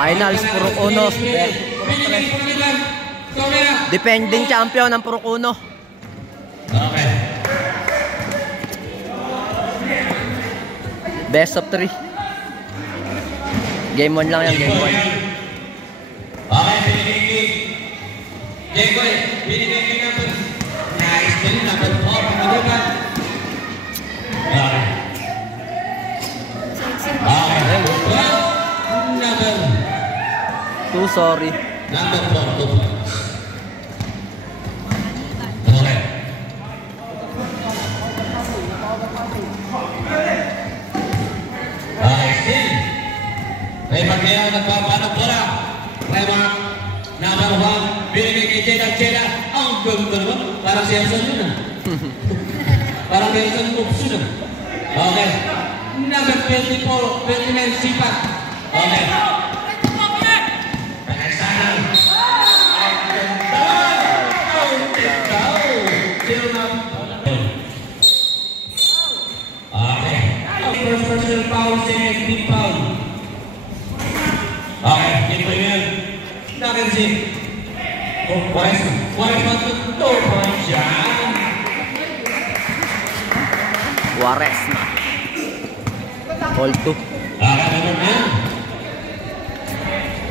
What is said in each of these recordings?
Finals, Purok Uno. Defending champion ng Purok Uno. Okay. Best of 3. Game 1 lang yan, game 1. Okay, binigay. Jekoy, binigay number. Nice, number 4. Pangalaban. Okay. Okay. Number 2, sorry. Number 4, 2 points. Okay. Okay, still. Raymond Mayo nagpapanag bola. Raymond, number 1. Binigay kay Jeda. Ang ganda naman. Parang si Erson yun ah. Parang si Erson moves yun ah. Okay. Number 24, 29, Sipat. Okay. First personal foul, second big foul. Okay, game po yun. Nakin si Quaresma to 2 points yan. Quaresma. All 2. Okay, naman na yan.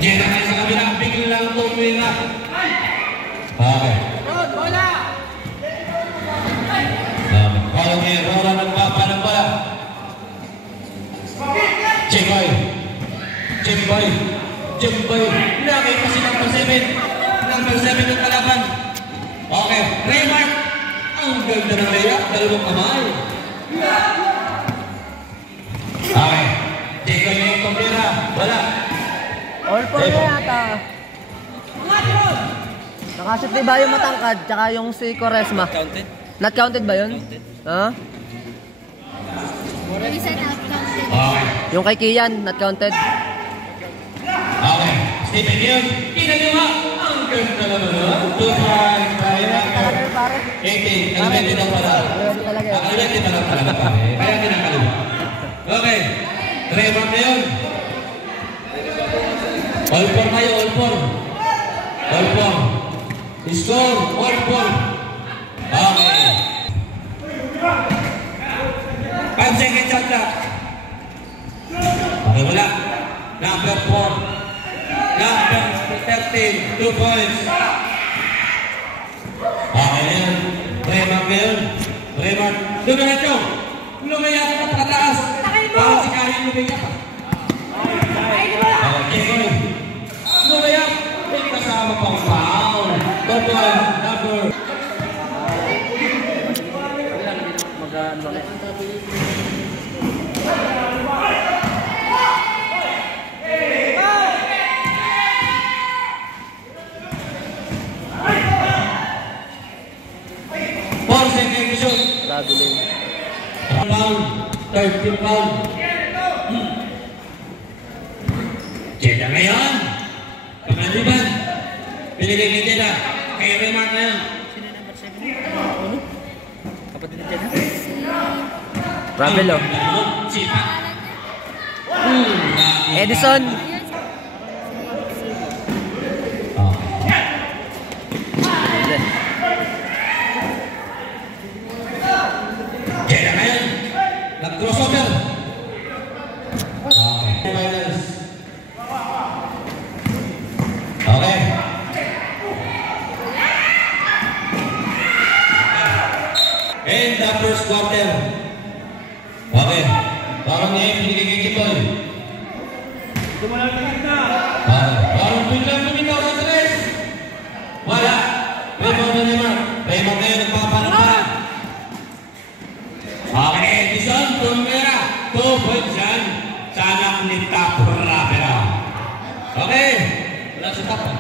Diyan na kayo sa kabilang, biglang tumira. Okay. Bola! Kalau niya, Rora nagpapanang bola. Jemboy. Lagi pa si number 7. Number 7 ng kalaban. Okay, Raymond. Ang ganda ng layup. Dalawang kamay. Okay. Jekoy na yung kumpira. Wala. All 4 na yata. Nakashoot di ba yung matangkad? Tsaka yung si Quaresma? Counted? Not counted ba yun? Ha? Okay. Yung kay Kian, not counted? Okay. Stephen yun. Kinaliwa. Ang ganda naman. 2 points. Talaga yun pare. 18. Kalimutin na pala. Talaga yun. Kalimutin na talaga pare. Kaya kinakaliwa. Okay. Raymond na yun. All 4 tayo. All 4. Score. All 4. Okay. 5 seconds shot na. Okay, wala. Number 4. Number 13. 2 points. Okay na yun. Raymond na yun. Raymond. Dumiretso. Lumayak na pataas. Parang si Karin lumayak. Okay, Jekoy. Lumayak. May kasama pang foul. 2 points. Number. Traveling. Pound, 13 pound. Jeda ngayon. Pangaliban. Binigay kay Jeda. Kay Raymond na yun. Sino number 7? Kapatid ni Jeda? Ravelo. Sipa. Edison. Jeda ngayon. Nag-crossover. Okay. Finals. Okay. And the first quarter. Okay. Parang ngayon, binigay kay Kipoy. Parang biglang lumitaw sa tres. Wala. Raymond na naman. Raymond ngayon, nagpapanang. Okay, Edison, tumira. 2 points yan. Sanak ni Tapura. Okay. Wala sa tapa.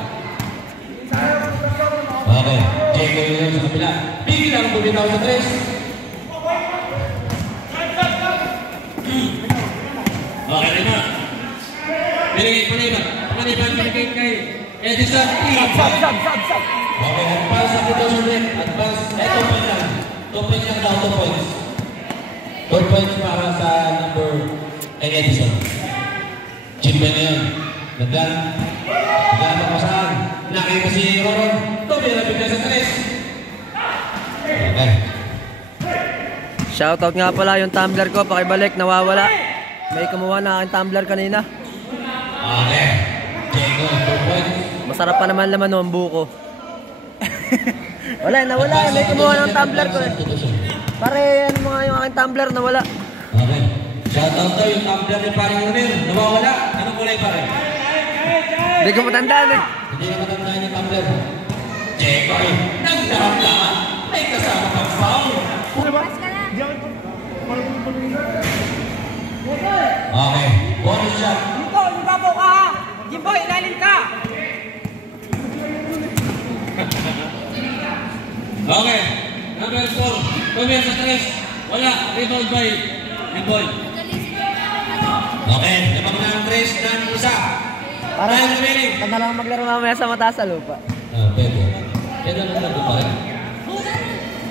Okay. Jekoy yun sa kabila. Biglang bumitaw sa tres. Okay, Raymond. Binigay binigay kay Edison. Sab. Okay, advance sa dito sa rin. Advance. 2 points lang. 2 points lang daw, 2 points. 4 points para sa number kay Edison. Jimbe na yun. Nagdan ako saan. Nakita si Roron. Tumira bigla sa 3. Okay. Shoutout nga pala yung tumbler ko, pakibalik, nawawala. May kumuha na aking tumbler kanina. Okay. Diego, 2 points. Masarap pa naman laman ng buko. Wala, nawala. May kumuha ng tumbler ko eh. Pare, ano mga yung aking tumbler, nawala. Okay. Shoutout daw yung tumbler ni Paring Runir. Nawawala. Anong kulay pare? Hindi ko matandaan eh. Hindi na matandaan yung tumbler. Diego, nagdaramdaman. May kasama pang foul. Okay. Bonus shot. Dito, libabaw ka ha! Jimboy, ilalim ka! Okay. Number 4. Tumir sa 3. Wala. Rebound by Jimboy. Okay. Lamang na ang 3 ng isa. Para Time remaining. pag na lang maglaro mamaya sa mataas sa lupa. Pwede. Pwede naman na pa rin.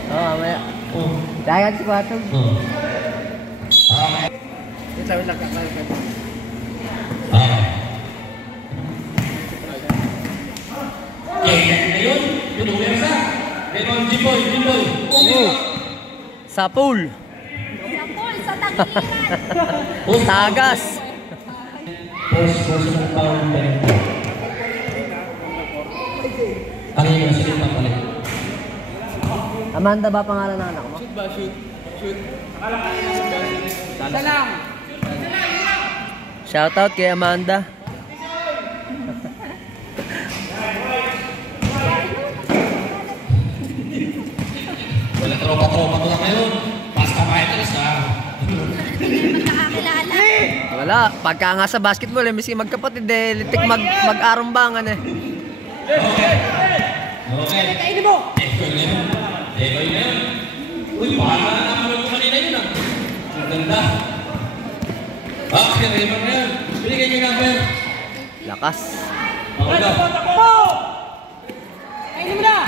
Oo, mamaya. Oh. Dagat si Kwatog. Oh. Okay. Ito lang kakalipan. Okay. Okay. Ngayon, pinumir sa. Rebound Jimboy. Jimboy. Sa pool. Sa pool, sa tagiliran! Tagas. Personal foul penalty. Ano yung sige papalit? Amanda ba pangalan ng anak mo? Isa lang! Shoutout kay Amanda. Wala tropa-tropa ko lang ngayon. Basta fighters ha. Hindi naman nakakilala. Wala. Pagka nga sa basketball, miski magkapatid eh, litik mag-arumbangan eh. Okay. Okay. Kainin mo! Eko yun. Eko yun. Uy, paano na naman ko kanina yun ah. Ang ganda. Okay, Raymond na yun. Binigay niyo number. Lakas. Maganda. Kainin mo na!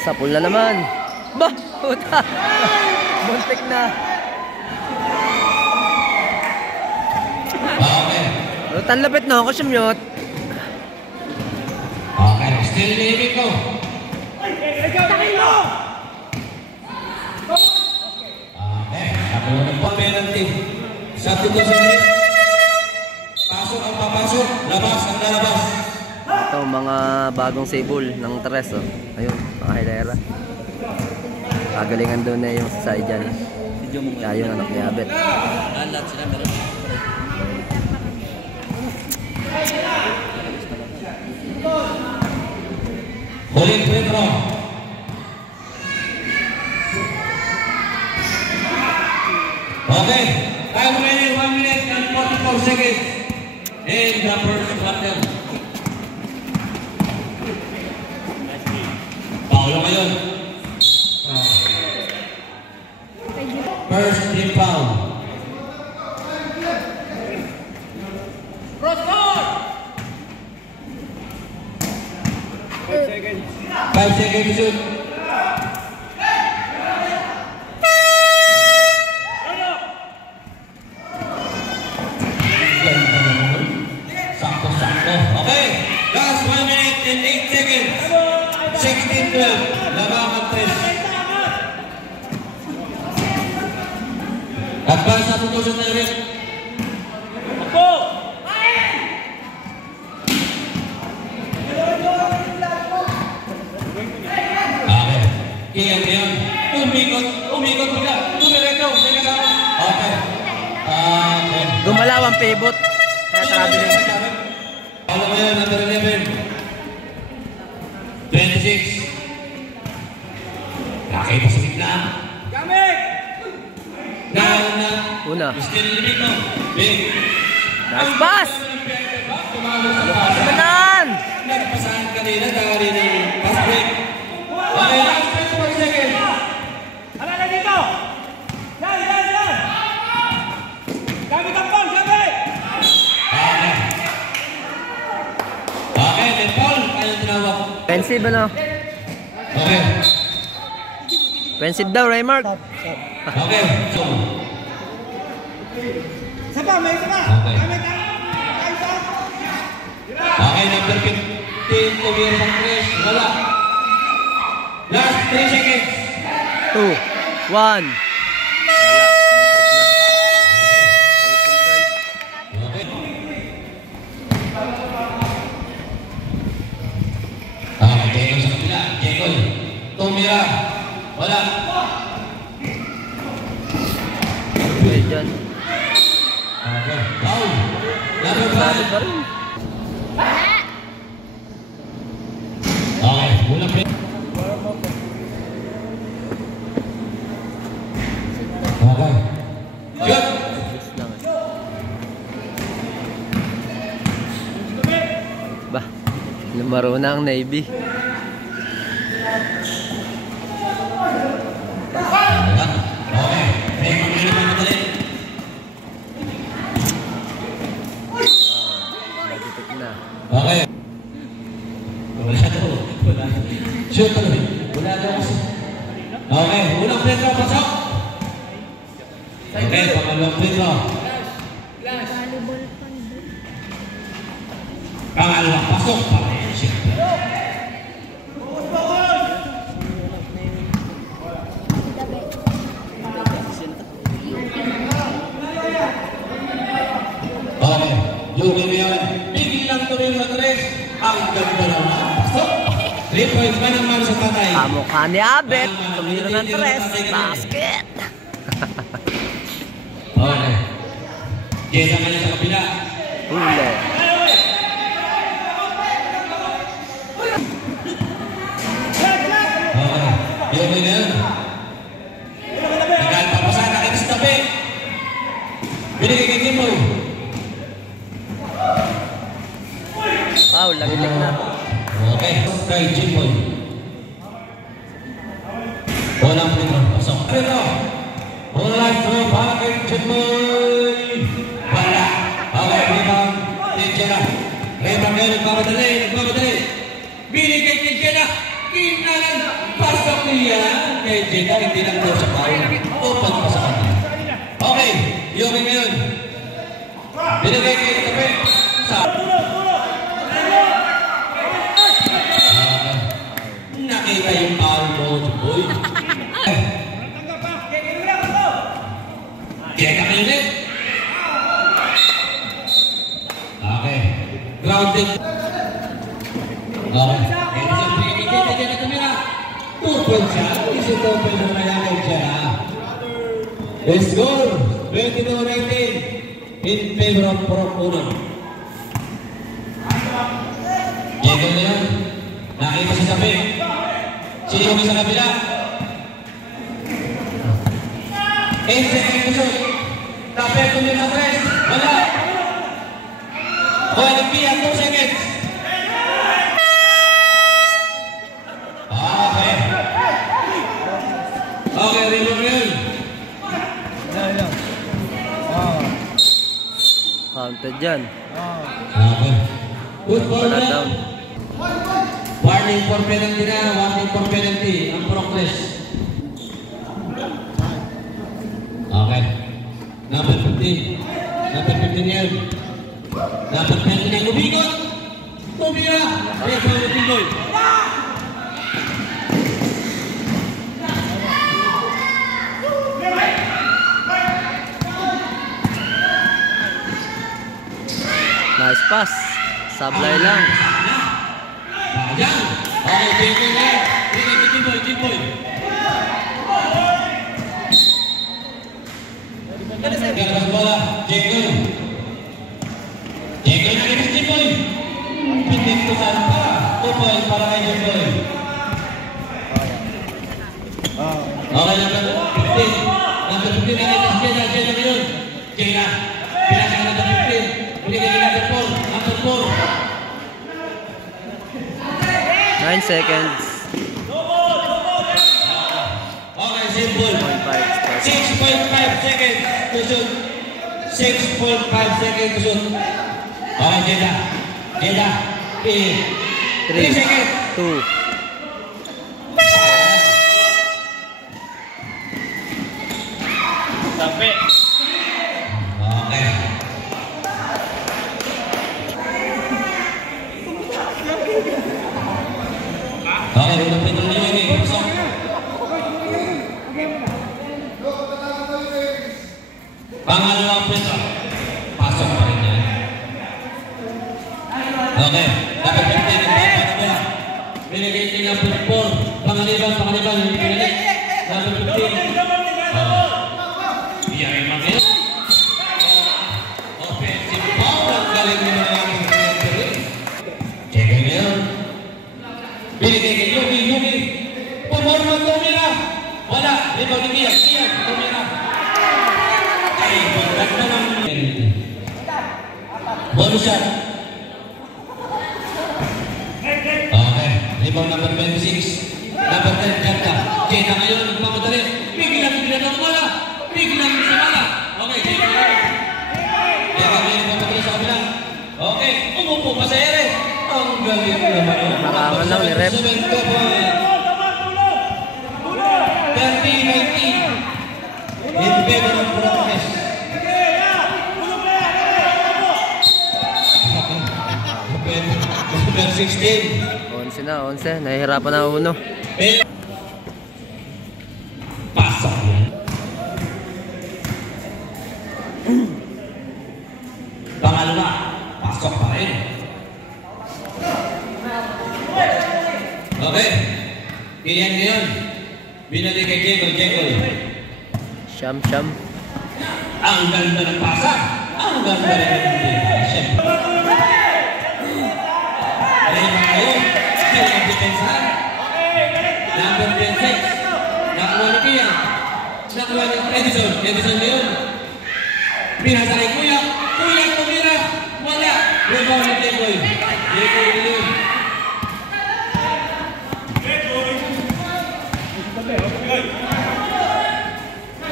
Sa pool na naman. Bah! Puta! Buntik na. Okay. Rutan lapit na ako si Myot. Okay. Still living ko. Takin mo! Okay. Ako na po penalty. Sabi ko sa inyo. Pasok ang papasok. Labas ang lalabas. Ito mga bagong sibol ng tres oh. Ayun, mga hilera. Kagalingan doon na yung sa dyan. Kaya yung anak ni Abet. Lahat sila meron. Huling free throw. Okay. Time remaining 1 minute and 44 seconds in the first quarter. Paulo ngayon. First rebound. Cross court! 5 seconds to shoot. Sakto-sakto. Okay. Last 1 minute and 8 seconds. 16-12. Labangan 3. Advance sa putusok na rin. Okay. Iyan yun. Umikot bigla. Tumiretso. May kasama. Okay. Okay. Gumalaw ang pivot. Kaya traveling. Paulo ngayon, number 11. 26. Nakita sa gitna. Gamit! Na. Una. Still limit mo. Big. Nice pass! Tumawag sa pass. Manan! Nagpasahan kanina dahil ng pass break. Okay, last 24 seconds. Halala dito! Yan, yan, yan! Gamit ang ball, gamit! Okay. Okay, may foul. Kaya tinawag. Offensive ano? Okay. Offensive daw, Raymart. Okay. So, Isa pa, may isa pa. Okay. Gamit ang isa. Okay, number 15, Javier Sangres. Wala. Last 3 seconds. 2, 1. Okay. Jekyll sa kapila. Jekyll. Tumira. Wala. Okay, dyan. Okay. Foul. Number Sabi pa 5. rin. Okay. Ulang play. Okay. Shoot. Yes lang eh. Bah, lumaro na ang Navy. Okay. Break mo muna mga madali. Nagitik na. Okay. Wala daw. Wala. Shoot tuloy. Wala daw kasi. Okay. Unang free throw. Pasok. Okay. Pangalawang free throw. Pangalawang pasok. Shoot. Okay. Yuki mo yun. Bigil lang tuloy yung matres. Ang ganda naman. Pasok. 3 points pa naman sa tatay. Kamukha ni Abet. Tumira ng 3. Basket. Okay. Jesa ka sa kapila. Huli. Okay. Yuki na yun. Nagkakapasa na kayo sa tabi. Binigay kay Kimboy. Wow, lagitik na. Okay. Kay Kimboy. Walang prito. Pasok. Prito. Walang throw para kay Kimboy. Wala. Okay. Rebound. Tijera. Rebound kayo. Nagbabatali. Binigay kay Tijera. Kinalan. Pasok niya. Kay Tijera. Hindi lang daw sa pao. Open pa sa kanya. Okay. Yuki ngayon. Binigay kay Tabi. Sa... Nakita yung foul mo, boy. Kaya ka ulit. Okay. Grounded. Okay. Edison, pinigay na kamera. 2 points siya. Isip 2 points na nangyayari siya. The score, 22-19 in favor of Pro Uno. Diego na yan. Nakita sa sabi. Si Yogi sa kabila. 8 seconds to shoot. Tapos kung yung sa 3. Wala. Okay, nagpiyan. 2 seconds. Okay. Okay, reload na yun. Counted dyan. Okay. Good ball Wala na. down. Warning for penalty na. Warning for penalty. Ang progress. Okay. Number 15. Number 15 yan. Number 20 na. Lubigot. Tumira. Ayan sa mga Pinoy. Nice pass. Sablay lang. Ayan. Okay, Jimboy na. Jimboy. Kaya bola. Jimboy na kay Jimboy. Pitik to saan pa. 2 points para kay Jimboy. Okay, number 15. Number 15 na kay Jeda ngayon. Jeda. Pinasa ka number 15. Binigay kay number 4. Number 4. 9 seconds. Okay, simple. 6.5 seconds to shoot. 6.5 seconds to shoot. Okay, Jeda. 3 seconds. 2. Sampai. Okay. Pangalawang punto. Pasok pa rin yan. Okay. Dapat 15. Nagpapas na. Binigay nila 4. Pangaliban. Hindi binigay. Dapat 15. Iyan yung mga yun. Offensive foul. Ang galing nila ng aking referee. Check it ngayon. Binigay kay Yugi. Pumorma tumira. Wala. Libaw ni Mia. Tumira. Ay, maganda ng bonus shot. Okay. Libaw number 26. Number 10, Janta. Jenta ngayon, nagmamadali. Biglang ng bola. Biglang sa bola. Okay, Jenta. Jenta ngayon, nagmamadali sa kabila. Okay, umupo pa sa ere. Ang galing naman yun. Nakaman lang ni Rep. 30-19. In favor of Progress. Number 16. 11 na, 11. Nahihirapan na uno. Pasok yan. Pangalawa, pasok pa rin. Okay. Ngayon. Binali kay Jekoy. Siyam. Ang ganda ng pasa. Ang ganda rin ng dito. Siyempre. Alam mo kayo, skill ng depensahan. Number 26. Nakuha ni Pia. Nakuha ni Edison. Edison ngayon. Pinasa kay Kuya. Kuya tumira. Wala. Rebound ni Jekoy. Jekoy ngayon.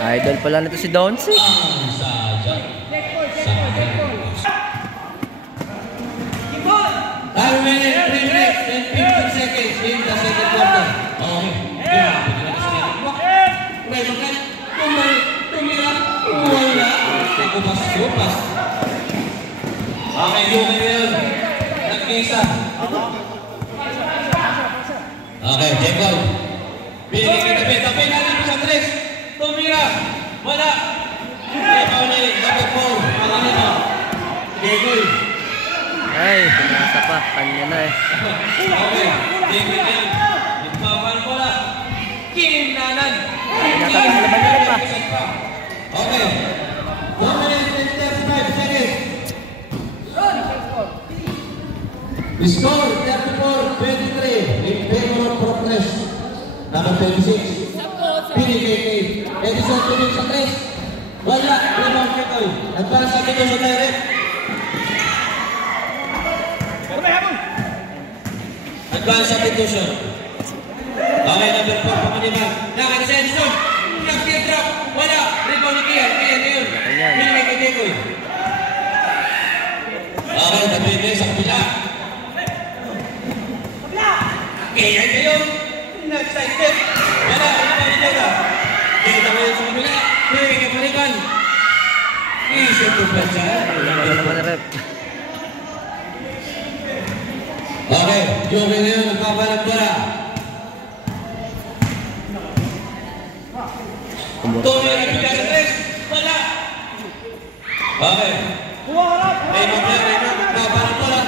Idol pala nito si Doncic. Sajak. Time minute, 3 minutes, and 15 seconds in the second quarter. Okay. Grabe na sa second quarter. Makan. Tumira. Wala. Kupas. Okay, yung ngayon. Nag-isa. Okay, Jekoy. Binigay kita peta. Natin po sa 3. Tumira. Wala. Ikaw ni dapat po. Pangalan mo. Jekoy. Ay, pinasa pa. Kanya na eh. Okay. Jekoy na yan. Nagpapan po na. Kinanan. Nakakalaban na rin pa. Okay. 1 minute and 35 seconds. Score 34-23 in favor of Progress. Number 26. Binigay kay Edison Tuning sa 3. Wala. Rebound Jekoy. Advance sa dito sa direct. Advance sa dito siya. Okay, number 4. Pamaniman. Nakita si Edison. Nag-tear drop. Wala. Rebound ni Kian. Ngayon. Binigay kay Jekoy. Okay, nabigay sa kabila. Kaya ngayon, nag-side step. Wala, ano nila? Kita mo yun sa kabila. Pwede ka palikan. Isip ko pa siya. Wala naman na Rep. Okay, Joby ngayon, nagpapalag bola. Tommy, nagpila sa 3. Wala. Okay. Raymond, nagpapalag bola.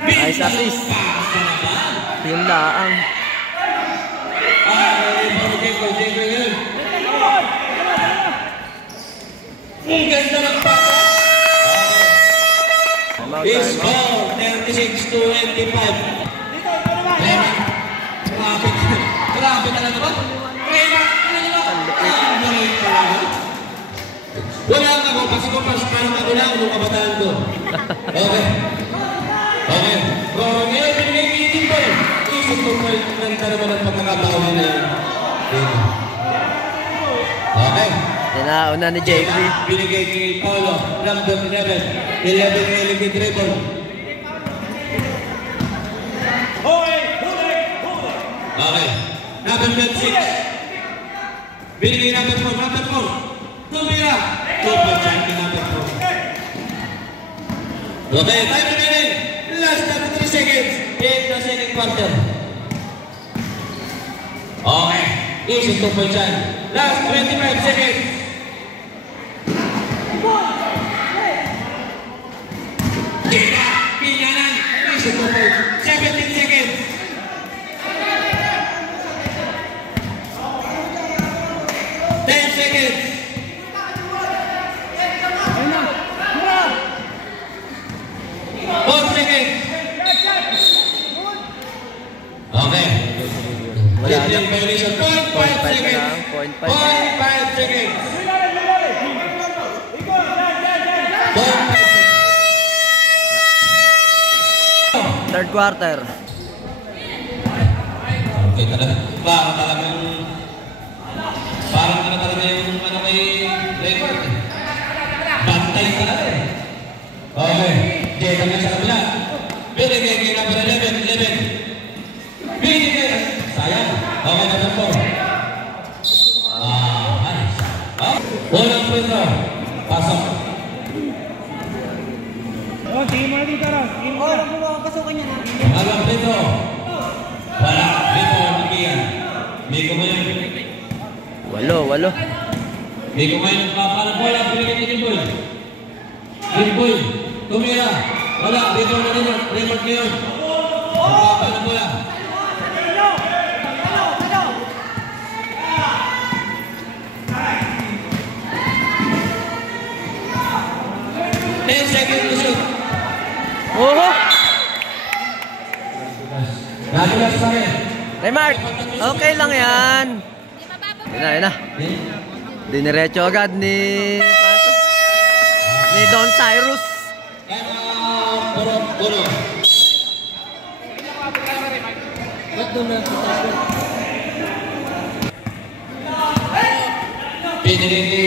Nice assist. Yung laang. Jekoy ngayon. Ang ganda ng pasa. It's ball 36-25. Grabe talaga ba? Wala nga ko, pasikupas parang ako lang nung kabataan ko. Okay. Okay. Kung ngayon pinigay kitin ko, isip ko pa yung nanta naman ang pagkakataon na yun. Okay. Tinauna ni JP. Binigay kay Paulo, number 11. 11 elegant dribble. Okay. Number 26. Binigay number 4. Tumira. Super champion number 4. Okay, time remaining. Last 3 seconds in the second quarter. Okay. Easy to play dyan. Last 25 seconds. Kita, pinyanan, 17 seconds. 10 seconds. 4 seconds. Okay. Wala na. Discipline violation. 0.5 seconds. 0.5 seconds. 0.5. Third quarter. Okay, talaga. Parang talaga yung ano kay record. Bantay talaga eh. Okay. Okay, kami sa kabila. Binigay kay number 11. Binigay. Sayang. Okay na po. Nice. Unang free throw. Pasok. Oh, tingin mo na dito, Ron. Tingin mo na. Pangalawang free throw. Wala. Dito, bigyan. May kumayon. Walo. May kumayon. Papalang bola. Binigay ni Jimboy. Jimboy. Tumira. Wala. Dito na rin. Remote ngayon. Papalang bola. Oh! Nadulas pa rin. Remark, okay lang yan. Yun na. Diniretso agad ni Don Cyrus. Puro. Piniliki.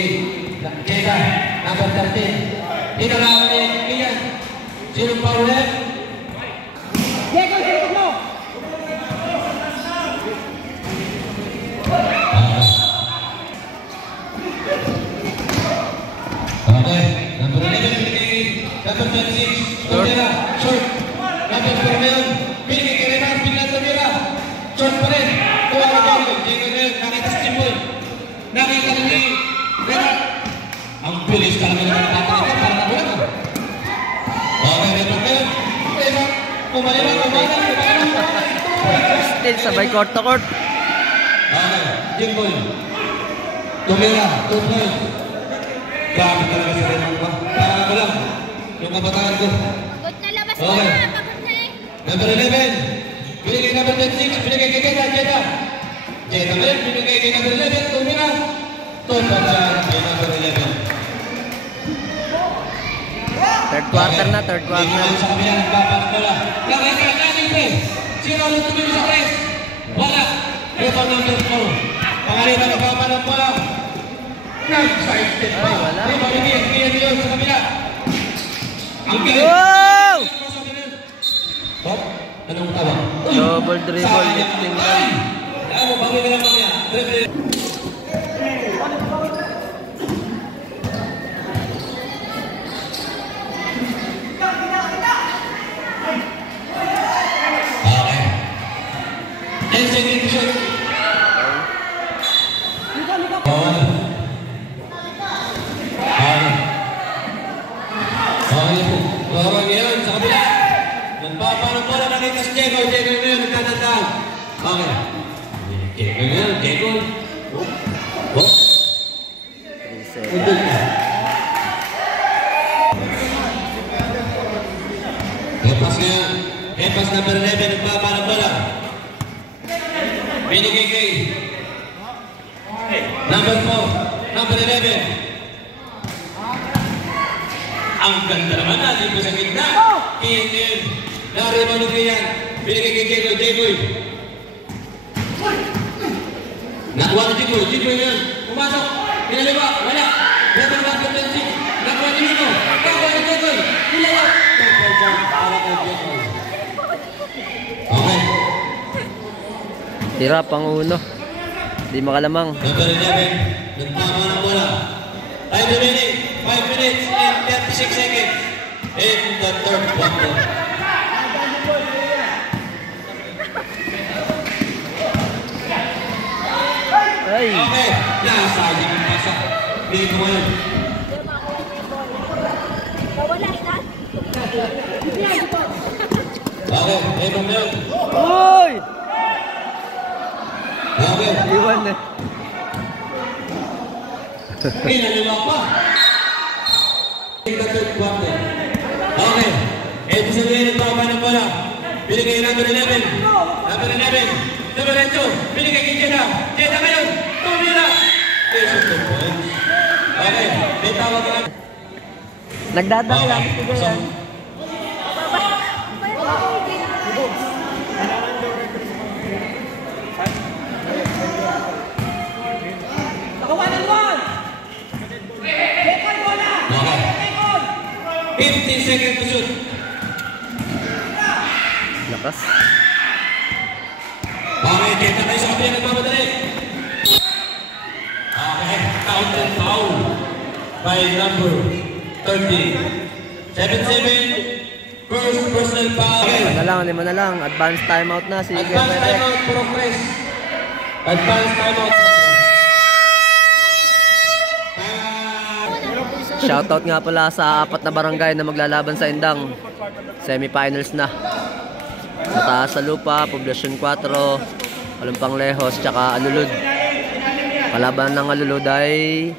Jeda, number 13. Inarawan ni Ian. Sinong paulit? Diego, sino mo? Okay. Number 11, binigay. Number 26, Tumira. Short. Number 4 ngayon. Binigay kay Renan. Bigla Tumira. Short pa rin. Tuwa na Diego. Diego ngayon. Nakita si Timboy. Nakita ni Renan. Ang bilis talaga naman natatawag. Para nabulan ka. Okay, Renan ngayon. Renan. Kumaliwan. Still sabay court to court. Okay. Timboy. Tumira. 2 points. Grabe talaga sa Renan ba? Parang ako lang. Yung kabataan ko. Good na labas ko Okay. na, pagod na eh. Number 11. Binigay number 26. Binigay kay Jeda. Jeda ngayon. Binigay kay number 11. Tumira. Tumpa dyan. Kay number 11. Third quarter na, third Hindi quarter. mo sa kabila. Nagpapanak bola. Nakita na natin press. Sino ulit tumili sa press? Wala. Rebound number 4. Pangaliwa nagpapanak bola. Nag-sidestep pa. Ay, wala. Rebound yun sa kabila. Ang galing. Wow! Bob, anong tawag? Double dribble, lifting gun. Alam mo, bago ka lang mamaya. Dribble. Okay. 10 seconds to shoot. Bawal. Bawal ngayon sa kabila. Nagpapanong bola nakita si Diego. Diego ngayon nagtatandaan. Okay. Diego ngayon. Diego. Oh. 3 seconds. Lepas ngayon. Lepas number 11. Nagpapanong bola. Binigay kay number 4. Number 11. Ang ganda naman natin po sa gitna. Iyan. Nariman nyo yan. Binigay kay Diego. Diego. Nakuha na Diego. Diego yan. Pumasok. Pinaliwa. Wala. Level 126. Nakuha ni Diego. Nakuha ni Diego. Pinaliwa. Para kay Diego. Okay. Tira pang uno. Di makalamang. Number 11. Nagtama ng bola. Time remaining. 5 minutes and 36 seconds in the third quarter. Ay! Okay, Sayang ang pasa. Hindi ko ngayon. Nawala ina. Okay, Raymond ngayon. Uy! Okay. Iwan eh. Pinaliwak pa. In the third quarter. Okay. Ito sabihin ng baba ng bola. Binigay number 11. Number 11. Diretso. Binigay kay Jeda. Jeda ngayon. Tumira. Okay. May tawag na. Nagdadang lang. Sige yan. Nakawanan 1! Dekon bola! Dekon! 15 seconds to shoot. Lakas. Okay, Jeda tayo sa kapila nagmamadali. Okay. Counter foul by number 30. 7-7. First personal foul. Lima na lang. Advanced timeout na si Advanced Germere. timeout progress. Advanced timeout progress. Shoutout nga pala sa 4 na barangay na maglalaban sa Indang. Semifinals na. Mataas sa Lupa, Poblacion 4, Kalumpang Lehos, tsaka Alulod. Kalaban ng Alulod ay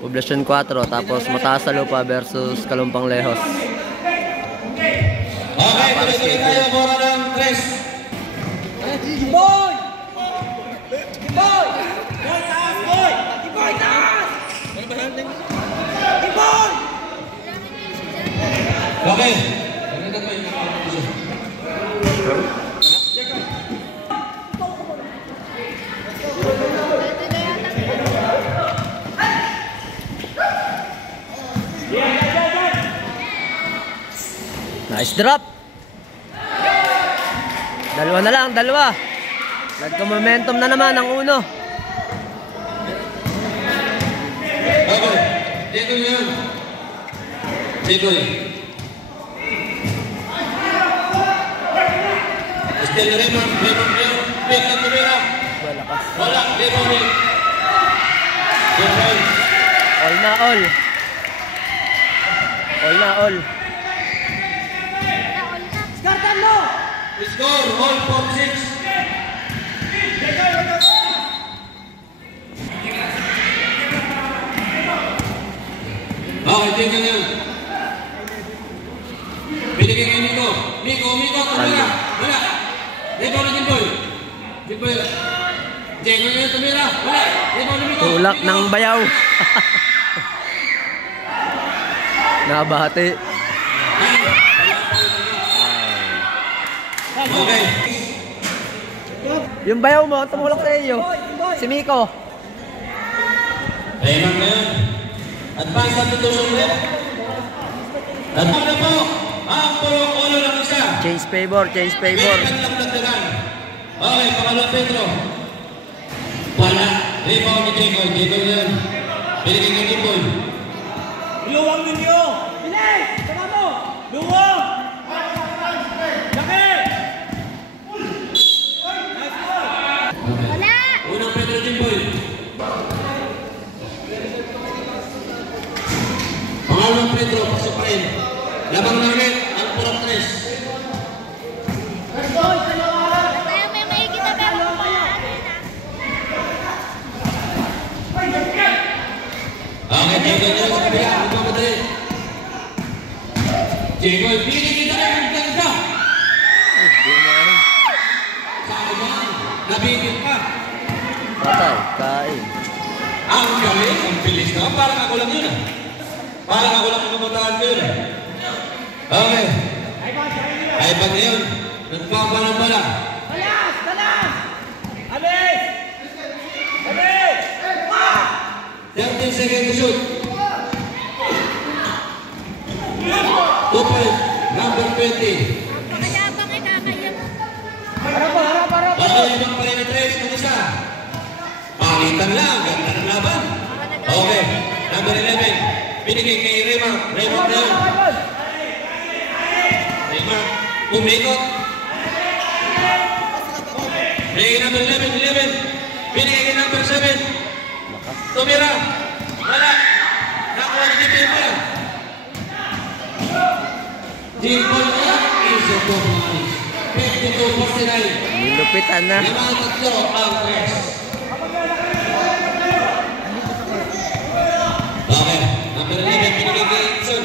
Poblacion 4, tapos Mataas sa Lupa versus Kalumpang Lehos. Okay, tuloy-tuloy tayo. Bora ng 3. Boy! Boy! Boy, taas! Boy! Boy, taas! Boy! Okay. Nice drop! Dalawa na lang, dalawa. Nagka-momentum na naman ang uno. Okay. Dito yun. Dito yun. Still Raymond. Raymond yun. Pick up the mirror. Wala. Raymond yun. Good point. All na all. All na all. Skartan mo! Score. All 4-6. Okay, tingnan nyo. Binigay kay Nico. Nico, tumira. Wala. Dito na Jimboy. Jimboy. Tingnan nyo, tumira. Wala. Dito na Nico. Tulak ng bayaw. Nabahati. Okay. Yung bayaw mo, tumulak sa iyo. Si Miko. Raymond ngayon. Advance substitution rep. Advance na po. Ang pulong ulo ng isa. Change favor, change favor. May lang nagdagan. Okay, pangalawang Pedro. Wala. Rebound ni Jacob. Jacob yan. Binigay kay Jimboy. Luwang ninyo! Bilis! Tama mo! Luwang! Laki! Wala. Unang Pedro Jimboy. Pangalawang Pedro. Pasok pa rin. Labang namin. Ang purang 3. Kaya may mahigit na pero ano na. Okay, Jacob yan sa kabila. Magmamadali. Jacob, pinigil kita kayo ang ganda. Saan ba? Nabigil ka. Patay, kain. Ang galing, ang bilis na. Parang ako lang yun. Parang ako lang kumatahan ko yun. Okay. Ay, pag yun, nagpapanang pala. Talas! Talas! Alis! Alis! 13 seconds to shoot. 2 point, number 20. Pakayabang ay kakayab. Harap! Pakayabang pa rin ang 3 ng isa. Palitan lang, ganda ng laban. Okay, number 11. Binigay kay Raymond. Raymond na yun. Raymond, umikot. Binigay number 11. Binigay kay number 7. Tumira. Wala. Nakuha ni Jimbo. Jimbo na. Iso po. 52-49. Nilupitan na. 5-3 ang press. Okay. Number 11, binigay kay Edson.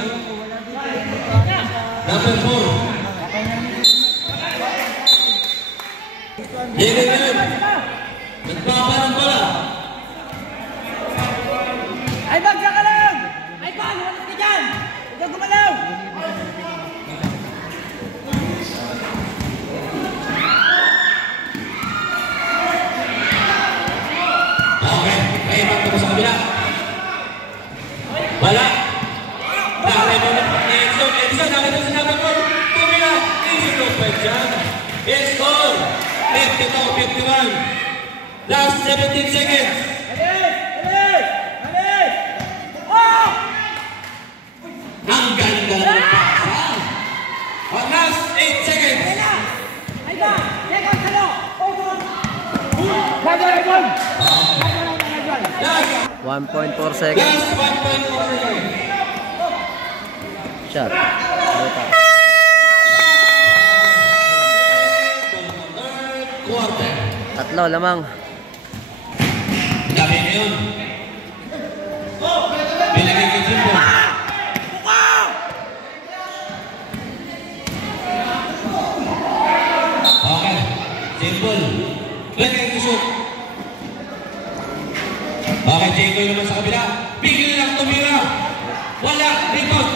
Number 4. Diego yun. Nagpaparang pala. Ay, bagsa ka lang! Ay, paano? Walit ka dyan! Huwag kang gumalaw! Okay. May ibang ko sa kabila. Wala. Nakakay mo na. Edson. Edson. Nakita sa number 4. Tumila. Easy to fight dyan. Score. 52-51. Last 17 seconds. Alis! Alis! Alis! Oh! Ang ganda ng pasa. On last 8 seconds. Ay ba? Teka, salo! Nagwan! Last 1.4 seconds. 1.4 seconds. Shot. Lupa. Third quarter. Tatlo lamang. Dami na yun. Binigay kay Jimbo. Okay. Simple. Binigay kay shoot. Okay, Jimbo naman sa kabila. Bigil lang tumira. Wala. Rebound.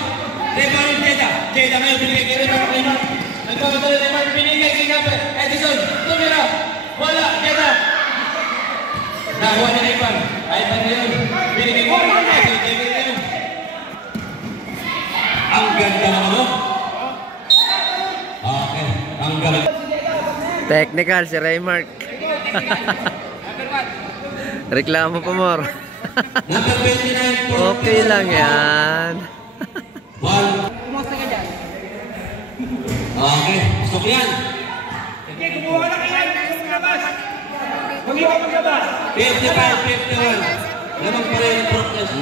Rebound yung Jeda. Jeda ngayon binigay kay Rebound. Nagpapadala ni Mark. Binigay kay Gaper. Edison. Tumira. Wala. Jeda. Nakuha ni Ivan. Ivan na yun. Binigay ko. Binigay na yun. Ang ganda ng ano? Okay. Ang ganda. Technical si Raymark. Reklamo pa more. Number 29. Okay lang yan. Okay. Gusto ko yan. Sige, kumuha na kayo! Maglabas! Mag-iwa maglabas! 55-51. Lamang pa rin ang protest.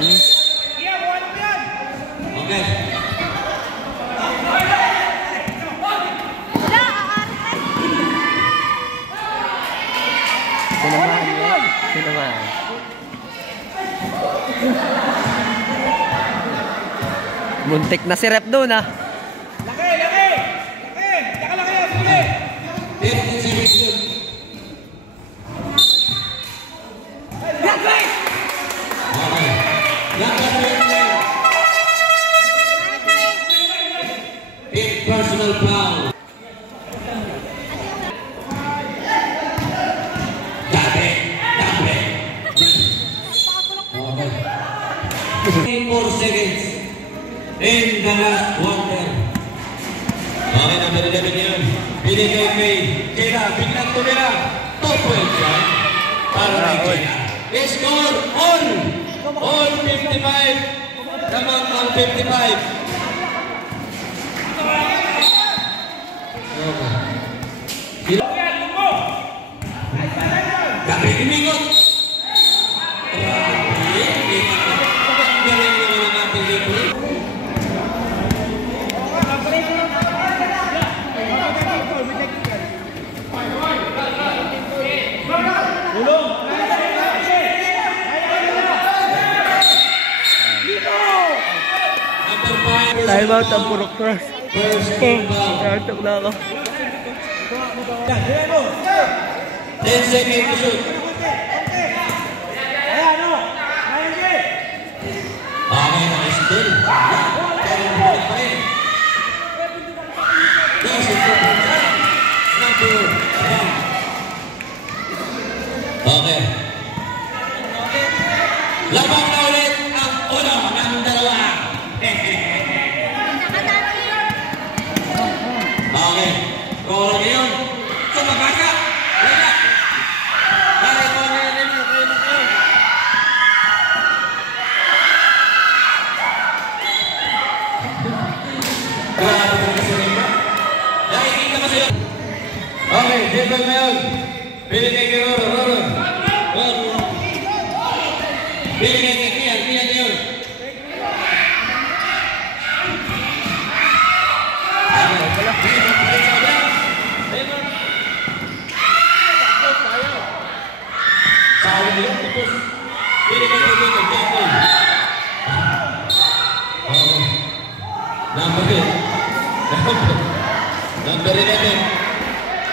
Iya, kuha na mo yan! Okay. Wala, aarte. Sinamahan mo. Sinamahan. Muntik na si Rep doon ah. Laki! Laki! Laki! Saka laki! Sige! 15 seconds yun. Laki! Okay. Number 29. Big personal foul. Dati. Dati. Okay. 4 seconds. In the last quarter. Okay, number 11 yun. Binigay kay Jeda. Biglang tumira. 2 points yan. Para kay Jeda. Score all. All 55. Lamang ang 55. Gabi lumingot. Galing naman ang ating referee. Time out ang purok cross. First game foul. Natok na ako. 10 seconds to shoot. Ayan, no? Ayan, G! Okay, still. Pero balik pa rin. Yes, it's a good shot. Number 1. Okay. Labang na ulit ang uno ng dalawa. Okay. Roll ngayon. Sumabasa. Wala. Pare ko na yun. Kayo na kayo. Grabe ka kasi rin ba? Nakikita mo sila. Okay, Jeffel ngayon. Binigay kay Roro. Roro. Binigay kay Kian yun. Sayang yun, tipos. Binigay kay Kian. Number 11.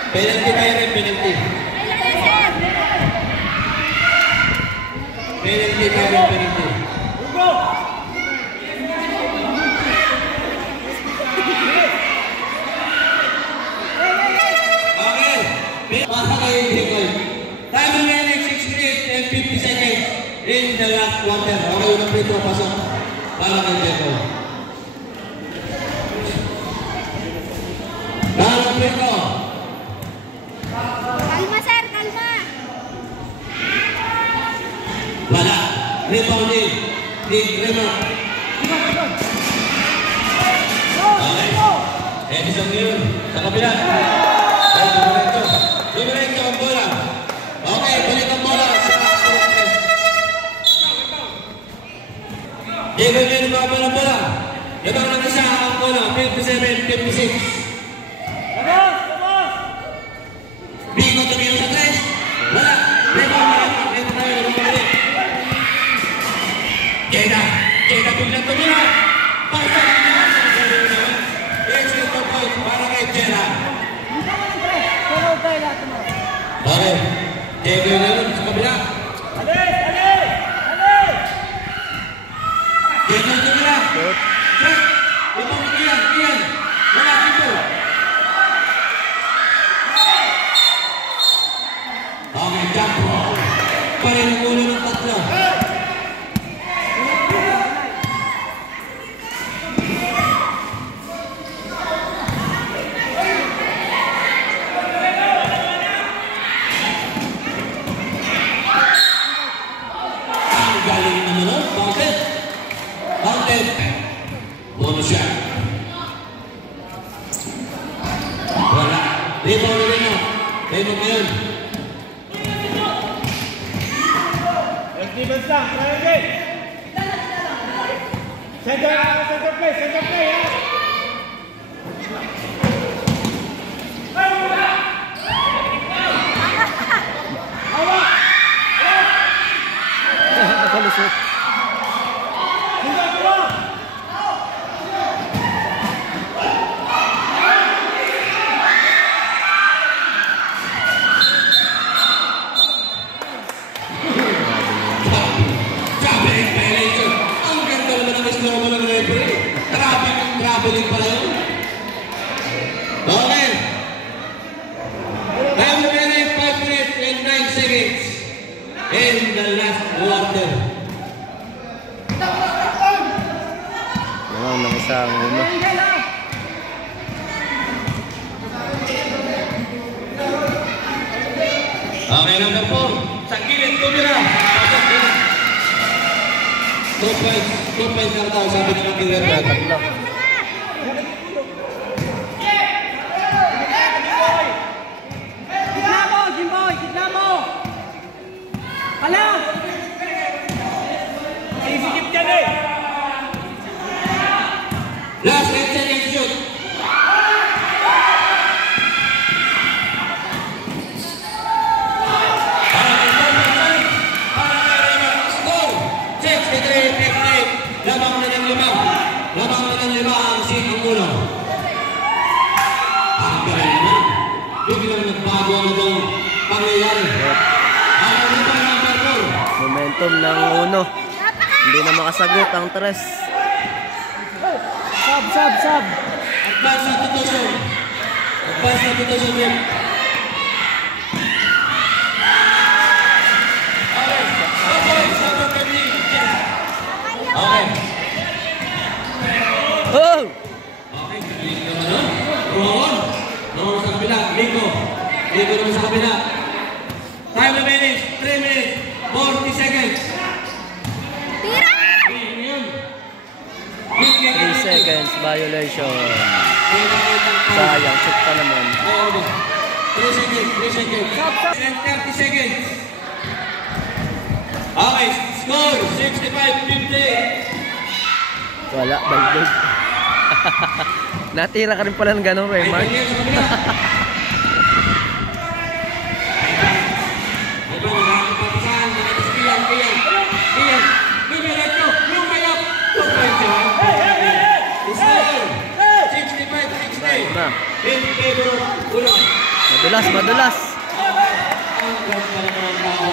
Penalty tayo rin, penalty. Penalty tayo rin, penalty. Okay. Para kayo yung time remaining 6 minutes and 50 seconds in the last quarter. Okay, unang free throw pasok. Para kayo Jekyll. Para free throw. Kalma, sir. Kalma. Wala. Rebounding. Rebound. Okay. Edison yun. Sa kabila. Dumiretso ang bola. Okay, balik ang bola sa Cortez. Diego yun ang mga bola. Ibang lang isa ang bola. 57-56. Bigo tumino sa 3. Wala. Rebound. Jeda biglang tumira. Pasa niya sa sarili naman. Exit the point para kay Jeda. Okay. Diego yun sa kabila. Diego tumira. Check. Ibang Ian. Wala dito. Okay, jump ball. Parin ang ulo ng tatlo. Bonus shot. Wala. Rebound na rin mo. Rebound na yun. Defense lang. Try again. Center play, ha? Nakalusot. Traveling pala yun. Okay. Time remaining 5 minutes and 9 seconds in the last quarter. Naman ng isang uno. Okay, number 4. Sa gilid, tumira. Pasok din. 2 points lang tao, sabi ng aking red. Isikip dyan eh! Last 10 seconds shoot. Score! 63-58. Lamang na ng 5 ang seat ang ulo. Ang galing naman. Biglang nagbago ang itong pangyayari. Ang ulo number 4. Momentum ng uno. Hindi na makasagot ang tres. Sub. Advance na tutusyon. Okay. Oh! Okay, Ron sa kabila. Ligo naman sa kabila. Time remaining 3 minutes 40 seconds. Tira! 3 seconds violation. Sayang, shoot pa naman. 3 seconds. And 30 seconds. Okay, score 65-50. Wala, balbog. Natira ka rin pala ng gano'n, Ay, Raymar. ganyan sa kabila. Ito, nagkakapapasahan. Kiyan. Lumiretso. Lumayap. Score 65-60. Na. In favor of Ulan. Madulas.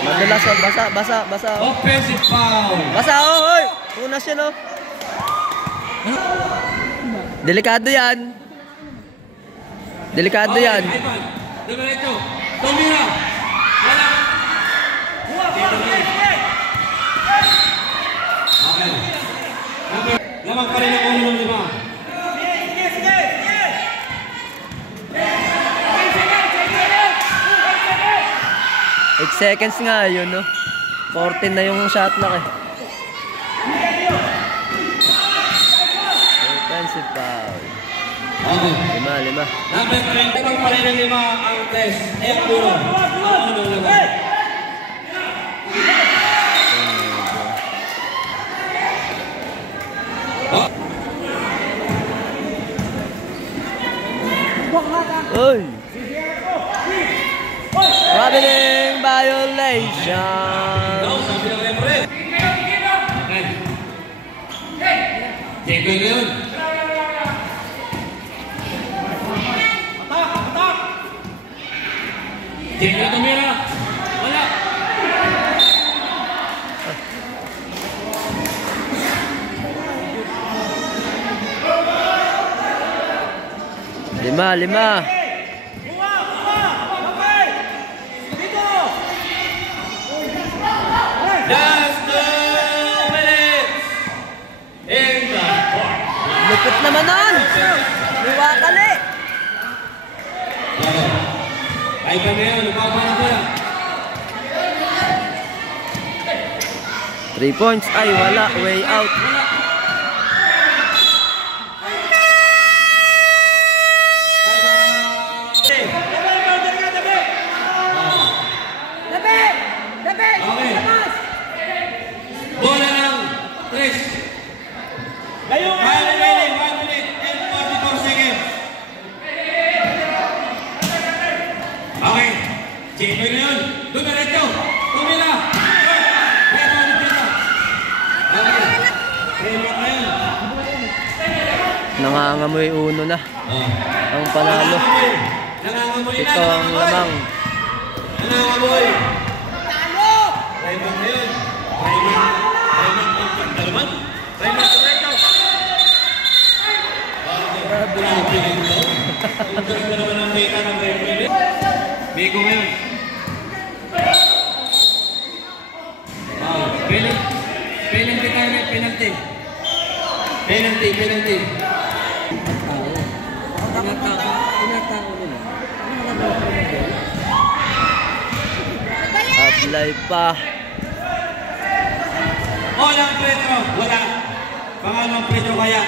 Madulas, oh. Basa. Oh. Offensive foul. Basa, oh, hoy! Punas yun, oh. Delikado yan. Ivan, Dumiretso. Tumira. Wala. Okay. Lamang pa rin ang ulo ng 5. 8 seconds nga yun, no? 14 na yung shot clock, eh. Offensive foul. Okay. 5. Number 20 pa rin ang 5 ang test. Puro. Ang unang laban. Uy! Traveling violation! No, sabi ng referee. Okay. Check ko yun. Check ko tumira. Wala. Lima. Just 2 minutes in the court. Lupit naman nun! Liwakali! Ay pa ngayon, nagpapala ko yan. 3 points. Ay, wala. Way out. Okay. Bola ng 3. Final remaining 1 minute and 44 seconds. Okay. Check mo yun. Dumiretso. Tumila. Reto ulit dito. Okay. Reto na yun. Nangangamoy uno na. Ang panalo. Nangangamoy na. Ito ang lamang. Nangangamoy. Raymond na yun. Raymond ang pagdalaman. Raymond Correcto. Grabe yung pinito. Ang ganda naman ang meta ng Raymond. Biko ngayon. Penalty tayo. Penalty. Apply pa. Walang Pedro. Wala. Pangalawang Pedro kaya.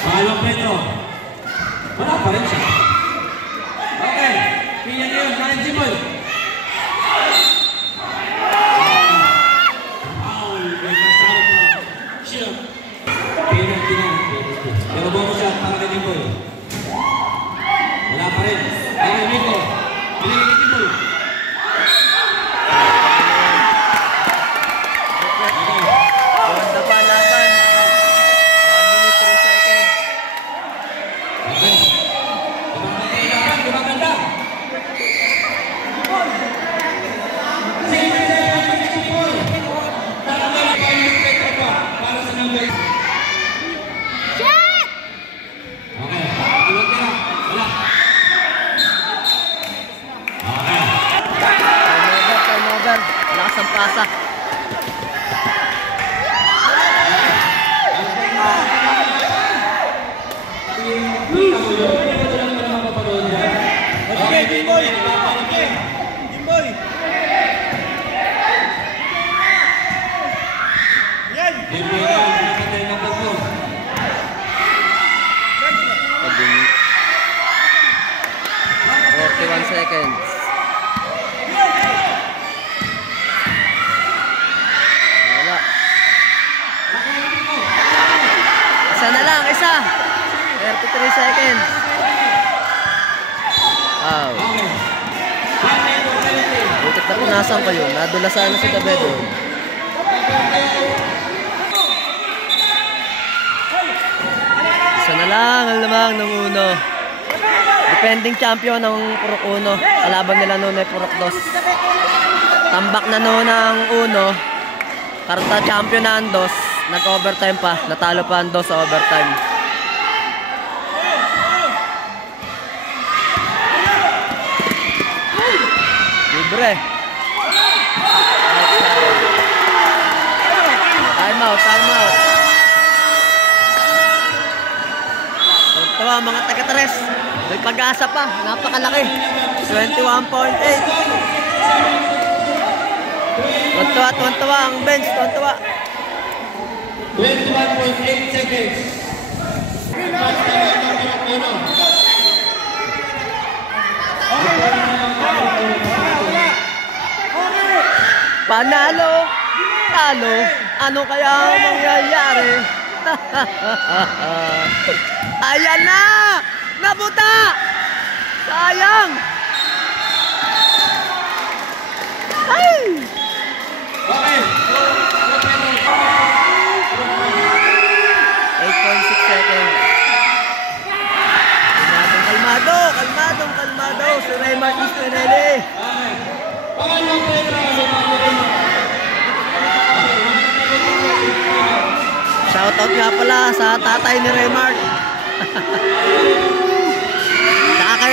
Pangalawang Pedro. Wala pa rin siya. Okay. Piyan yun. Manageable. May kasama pa. Shield. Penalty na. Pero bumo siya para kay Jimboy. Wala pa rin. Okay, Miko. Pinigay kay Jimboy. Ganda pa laban. 1 minute 3 seconds. Isa na lang, isa. 33 seconds. Wow. Butit na punasan ko yun. Nadulasan na si Dabedo. Isa na lang ang lamang ng uno. Defending champion ng Purok Uno. Kalaban nila noon ay Purok Dos. Tambak na noon ang uno. Karta champion na ang Dos. Nag-overtime pa. Natalo pa ang Dos sa overtime. Libre. Time out, time out. Tawa mga taga-tres. May pag-asa pa. Napakalaki. 21.8. Tuwan-tuwa ang bench. Tuwan-tuwa. 21.8 seconds. Panalo. Talo. Ano kaya mangyayari? Ayan na! Nabuta! Sayang! Ay! Okay. 8.6 seconds. Kalmado. Si Raymar Crispinelli. Pangalawang pera. Shoutout nga pala sa tatay ni Raymar. Saka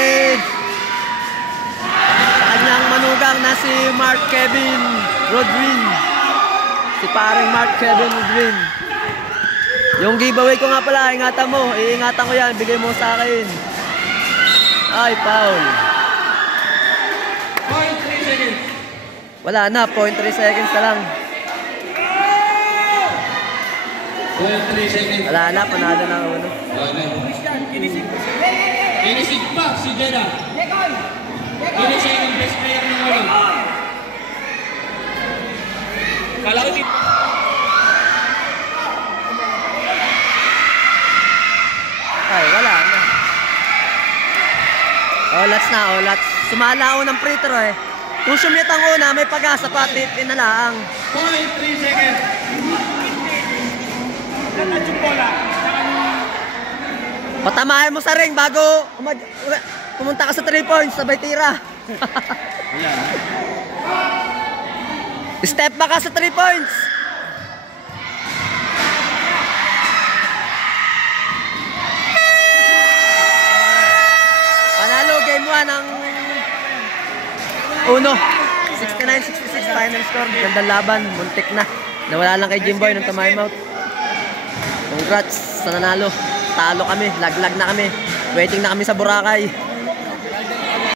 sa kanyang manugang na si Mark Kevin Rodwin. Si parang Mark Kevin Rodwin. Yung giveaway ko nga pala, ingatan mo. Iingatan ko yan, bigay mo sa akin. Ay, foul. 0.3 seconds. Wala na, 0.3 seconds na lang. 0.3 seconds. Wala na, panalo na uno. Inisig pa si Jeddah. Inisig ang best player ng ulo. Kala ko dito. Ay, wala na. Olats na, olats. Sumala unang free throw eh. Kung sumit ang una, may pag-asa pa, pinalaang. 0.3 seconds. Ganda yung bola. Patamahin mo sa ring bago pumunta ka sa 3 points, sabay tira. Step back ka sa 3 points. Panalo game 1 ng uno. 69-66 final score. Gandang laban, muntik na. Nawala lang kay Jimboy ng time out. Congrats sa nanalo. Talo kami, laglag na kami. Waiting na kami sa Boracay.